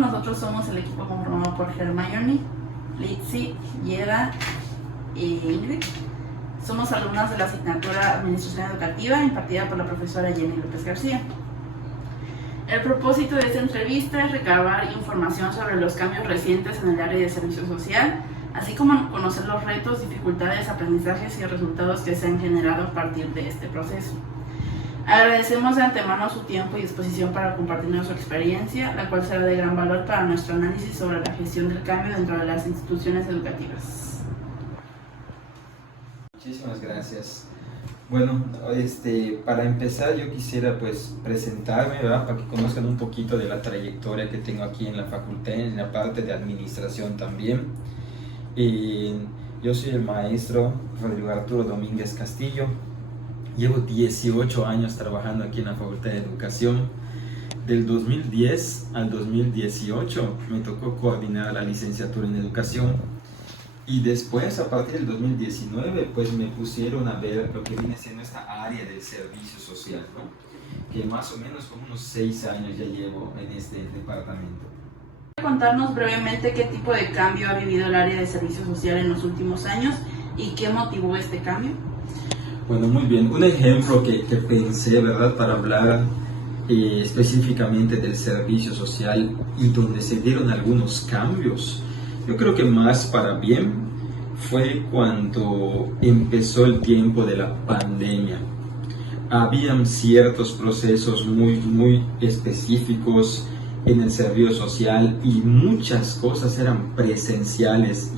Nosotros somos el equipo conformado por Hermione, Litzy, Yeda y Ingrid. Somos alumnas de la asignatura Administración Educativa impartida por la profesora Jenny López García. El propósito de esta entrevista es recabar información sobre los cambios recientes en el área de servicio social, así como conocer los retos, dificultades, aprendizajes y resultados que se han generado a partir de este proceso. Agradecemos de antemano su tiempo y disposición para compartirnos su experiencia, la cual será de gran valor para nuestro análisis sobre la gestión del cambio dentro de las instituciones educativas. Muchísimas gracias. Bueno, para empezar yo quisiera pues presentarme, ¿verdad? Para que conozcan un poquito de la trayectoria que tengo aquí en la facultad, en la parte de administración también. Yo soy el maestro Rodrigo Arturo Domínguez Castillo. Llevo 18 años trabajando aquí en la Facultad de Educación. Del 2010 al 2018 me tocó coordinar la licenciatura en Educación. Y después, a partir del 2019, pues me pusieron a ver lo que viene siendo esta área del servicio social, ¿no? Que más o menos como unos 6 años ya llevo en este departamento. Contarnos brevemente qué tipo de cambio ha vivido el área de servicio social en los últimos años y qué motivó este cambio. Bueno, muy bien. Un ejemplo que pensé, ¿verdad?, para hablar específicamente del servicio social y donde se dieron algunos cambios, yo creo que más para bien, fue cuando empezó el tiempo de la pandemia. Habían ciertos procesos muy específicos en el servicio social y muchas cosas eran presenciales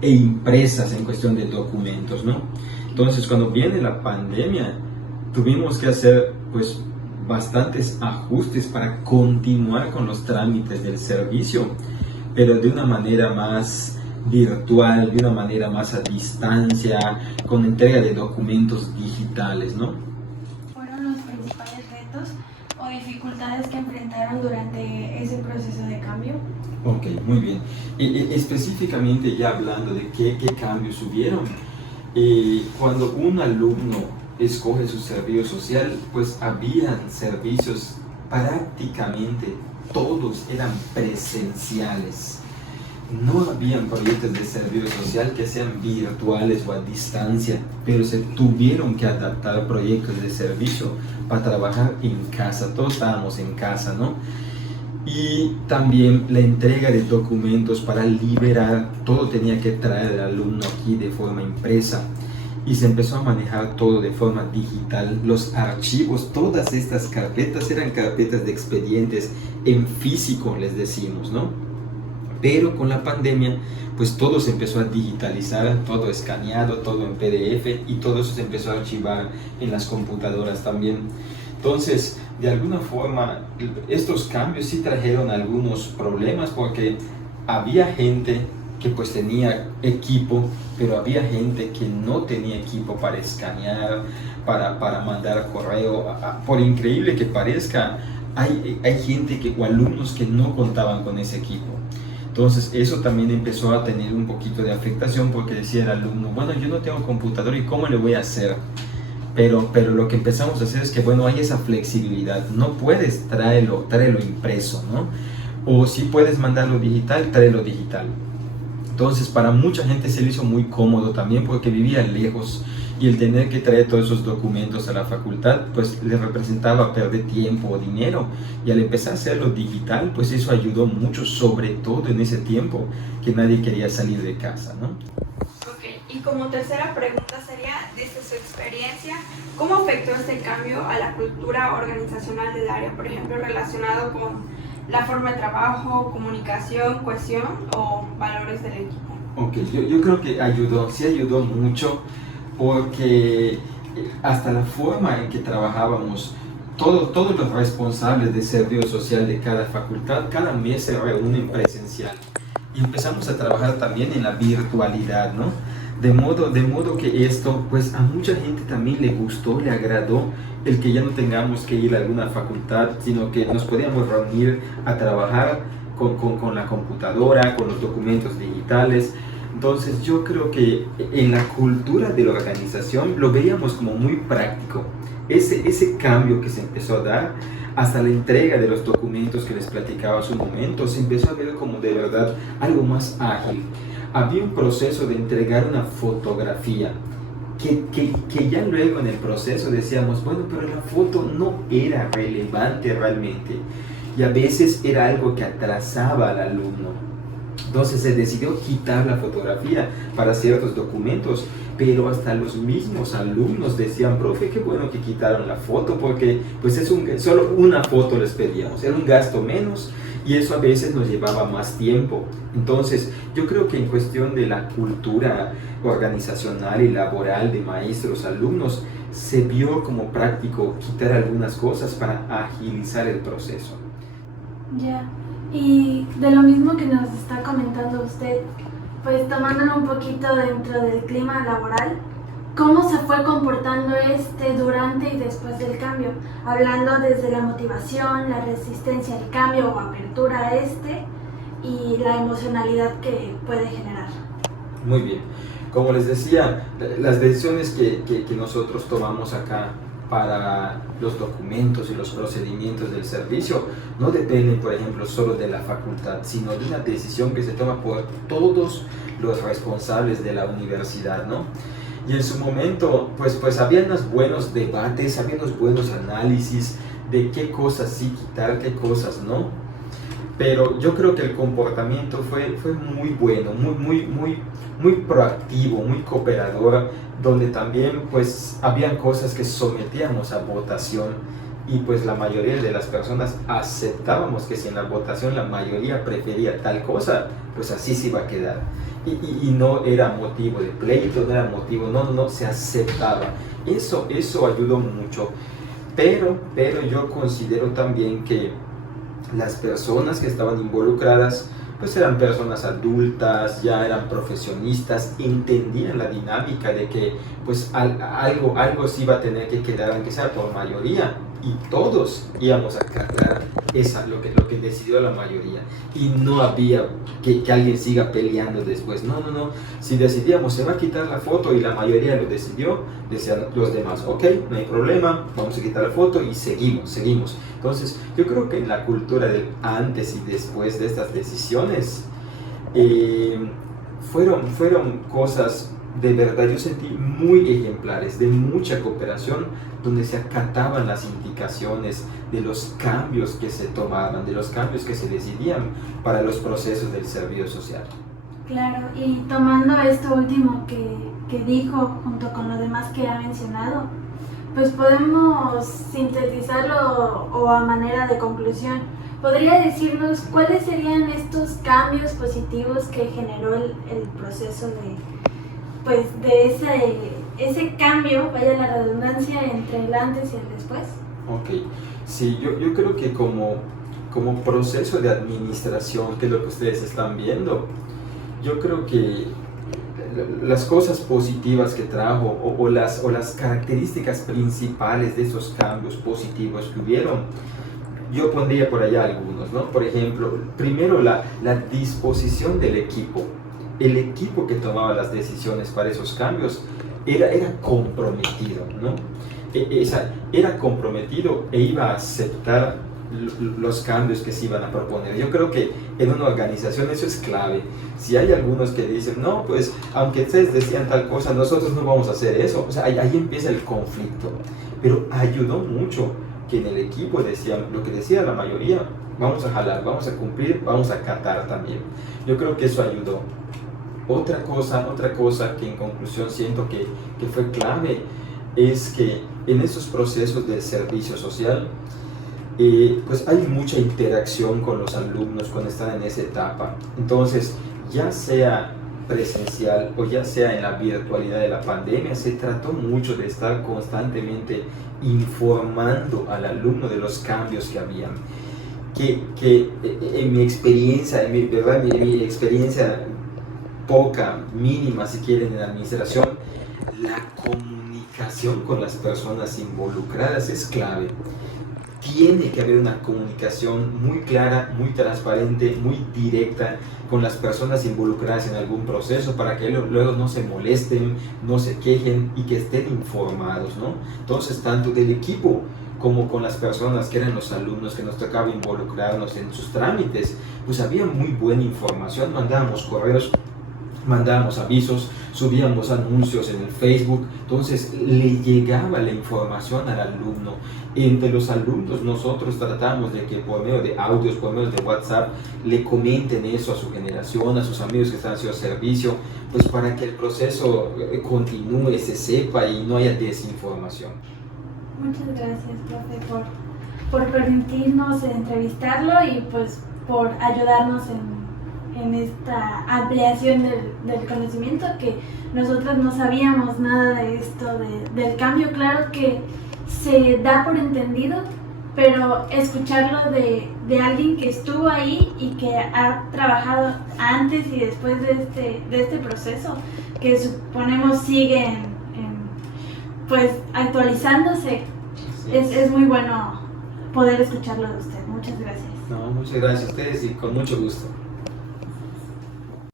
e impresas en cuestión de documentos, ¿no? Entonces, cuando viene la pandemia, tuvimos que hacer pues bastantes ajustes para continuar con los trámites del servicio, pero de una manera más virtual, de una manera más a distancia, con entrega de documentos digitales, ¿no? ¿Fueron los principales retos o dificultades que enfrentaron durante ese proceso de cambio? Ok, muy bien. Específicamente ya hablando de qué cambios hubieron, cuando un alumno escoge su servicio social, pues habían servicios prácticamente todos eran presenciales. No habían proyectos de servicio social que sean virtuales o a distancia, pero se tuvieron que adaptar proyectos de servicio para trabajar en casa. Todos estábamos en casa, ¿no? Y también la entrega de documentos para liberar, todo tenía que traer el alumno aquí de forma impresa. Y se empezó a manejar todo de forma digital. Los archivos, todas estas carpetas eran carpetas de expedientes en físico, les decimos, ¿no? Pero con la pandemia, pues todo se empezó a digitalizar, todo escaneado, todo en PDF y todo eso se empezó a archivar en las computadoras también. Entonces, de alguna forma, estos cambios sí trajeron algunos problemas porque había gente que pues tenía equipo, pero había gente que no tenía equipo para escanear, para mandar correo. Por increíble que parezca, hay gente o alumnos que no contaban con ese equipo. Entonces eso también empezó a tener un poquito de afectación porque decía el alumno, bueno, yo no tengo computador y ¿cómo le voy a hacer? Pero lo que empezamos a hacer es que, bueno, hay esa flexibilidad, no puedes tráelo impreso, ¿no? O si puedes mandarlo digital, tráelo digital. Entonces para mucha gente se le hizo muy cómodo también porque vivía lejos y el tener que traer todos esos documentos a la facultad pues le representaba perder tiempo o dinero, y al empezar a hacerlo digital pues eso ayudó mucho, sobre todo en ese tiempo que nadie quería salir de casa, ¿no? Ok, y como tercera pregunta sería, desde su experiencia, ¿cómo afectó este cambio a la cultura organizacional del área? Por ejemplo, relacionado con la forma de trabajo, comunicación, cohesión o valores del equipo. Ok, yo creo que sí ayudó mucho porque hasta la forma en que trabajábamos, todos los responsables de servicio social de cada facultad, cada mes se reúnen presencial y empezamos a trabajar también en la virtualidad, ¿no? De modo que esto, pues a mucha gente también le gustó, le agradó el que ya no tengamos que ir a alguna facultad, sino que nos podíamos reunir a trabajar con la computadora, con los documentos digitales. Entonces yo creo que en la cultura de la organización lo veíamos como muy práctico. Ese cambio que se empezó a dar hasta la entrega de los documentos que les platicaba hace un momento, se empezó a ver como de verdad algo más ágil. Había un proceso de entregar una fotografía que ya luego en el proceso decíamos, bueno, pero la foto no era relevante realmente y a veces era algo que atrasaba al alumno. Entonces se decidió quitar la fotografía para ciertos documentos, pero hasta los mismos alumnos decían, profe, qué bueno que quitaron la foto, porque pues solo una foto les pedíamos, era un gasto menos y eso a veces nos llevaba más tiempo. Entonces yo creo que en cuestión de la cultura organizacional y laboral de maestros, alumnos, se vio como práctico quitar algunas cosas para agilizar el proceso. Ya. Y de lo mismo que nos está comentando usted, pues tomándolo un poquito dentro del clima laboral, ¿cómo se fue comportando durante y después del cambio? Hablando desde la motivación, la resistencia al cambio o apertura a y la emocionalidad que puede generar. Muy bien. Como les decía, las decisiones que nosotros tomamos acá para los documentos y los procedimientos del servicio no dependen, por ejemplo, solo de la facultad, sino de una decisión que se toma por todos los responsables de la universidad, ¿no? Y en su momento, pues había unos buenos debates, había unos buenos análisis de qué cosas sí quitar, qué cosas no. Pero yo creo que el comportamiento fue muy bueno, muy proactivo, muy cooperador, donde también pues habían cosas que sometíamos a votación y pues la mayoría de las personas aceptábamos que si en la votación la mayoría prefería tal cosa, pues así se iba a quedar. Y no era motivo de pleito, no era motivo, no, se aceptaba. Eso ayudó mucho, pero yo considero también que las personas que estaban involucradas pues eran personas adultas, ya eran profesionistas, entendían la dinámica de que pues algo sí iba a tener que quedar, aunque sea por mayoría, y todos íbamos a cargar lo que decidió la mayoría, y no había que alguien siga peleando después. No, si decidíamos se va a quitar la foto y la mayoría lo decidió, decían los demás, ok, no hay problema, vamos a quitar la foto y seguimos. Entonces yo creo que en la cultura del antes y después de estas decisiones fueron cosas de verdad, yo sentí muy ejemplares, de mucha cooperación, donde se acataban las indicaciones de los cambios que se tomaban, de los cambios que se decidían para los procesos del servicio social. Claro, y tomando esto último que dijo, junto con lo demás que ha mencionado, pues podemos sintetizarlo o a manera de conclusión. ¿Podría decirnos cuáles serían estos cambios positivos que generó el proceso de ese cambio, vaya la redundancia, entre el antes y el después? Ok, sí, yo creo que como proceso de administración, que es lo que ustedes están viendo, yo creo que las cosas positivas que trajo o las características principales de esos cambios positivos que hubieron, yo pondría por allá algunos, ¿no? Por ejemplo, primero la disposición del equipo. El equipo que tomaba las decisiones para esos cambios era comprometido, ¿no? Era comprometido e iba a aceptar los cambios que se iban a proponer. Yo creo que en una organización eso es clave. Si hay algunos que dicen, no, pues aunque ustedes decían tal cosa, nosotros no vamos a hacer eso, o sea, ahí empieza el conflicto. Pero ayudó mucho que en el equipo decían lo que decía la mayoría, vamos a jalar, vamos a cumplir, vamos a acatar también. Yo creo que eso ayudó. Otra cosa que en conclusión siento que fue clave es que en esos procesos de servicio social pues hay mucha interacción con los alumnos cuando están en esa etapa. Entonces, ya sea presencial o ya sea en la virtualidad de la pandemia, se trató mucho de estar constantemente informando al alumno de los cambios que habían. Que en mi experiencia, en mi experiencia poca, mínima si quieren, en administración, la comunicación con las personas involucradas es clave. Tiene que haber una comunicación muy clara, muy transparente, muy directa con las personas involucradas en algún proceso para que luego no se molesten, no se quejen y que estén informados, ¿no? Entonces, tanto del equipo como con las personas que eran los alumnos, que nos tocaba involucrarnos en sus trámites, pues había muy buena información, mandábamos correos, mandábamos avisos, subíamos anuncios en el Facebook, entonces le llegaba la información al alumno. Entre los alumnos nosotros tratamos de que por medio de audios, por medio de WhatsApp, le comenten eso a su generación, a sus amigos que están haciendo servicio, pues para que el proceso continúe, se sepa y no haya desinformación. Muchas gracias, profe, por permitirnos entrevistarlo y pues por ayudarnos en esta ampliación del conocimiento, que nosotros no sabíamos nada de esto, del cambio. Claro que se da por entendido, pero escucharlo de alguien que estuvo ahí y que ha trabajado antes y después de este proceso, que suponemos sigue pues actualizándose, es muy bueno poder escucharlo de usted. Muchas gracias. No, muchas gracias a ustedes y con mucho gusto.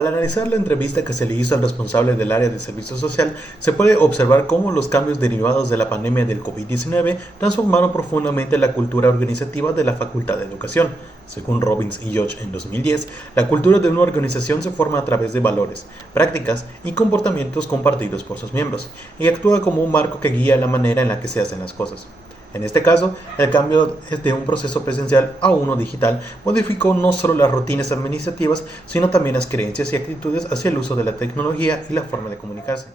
Al analizar la entrevista que se le hizo al responsable del área de servicio social, se puede observar cómo los cambios derivados de la pandemia del COVID-19 transformaron profundamente la cultura organizativa de la Facultad de Educación. Según Robbins y George en 2010, la cultura de una organización se forma a través de valores, prácticas y comportamientos compartidos por sus miembros, y actúa como un marco que guía la manera en la que se hacen las cosas. En este caso, el cambio de un proceso presencial a uno digital modificó no solo las rutinas administrativas, sino también las creencias y actitudes hacia el uso de la tecnología y la forma de comunicarse.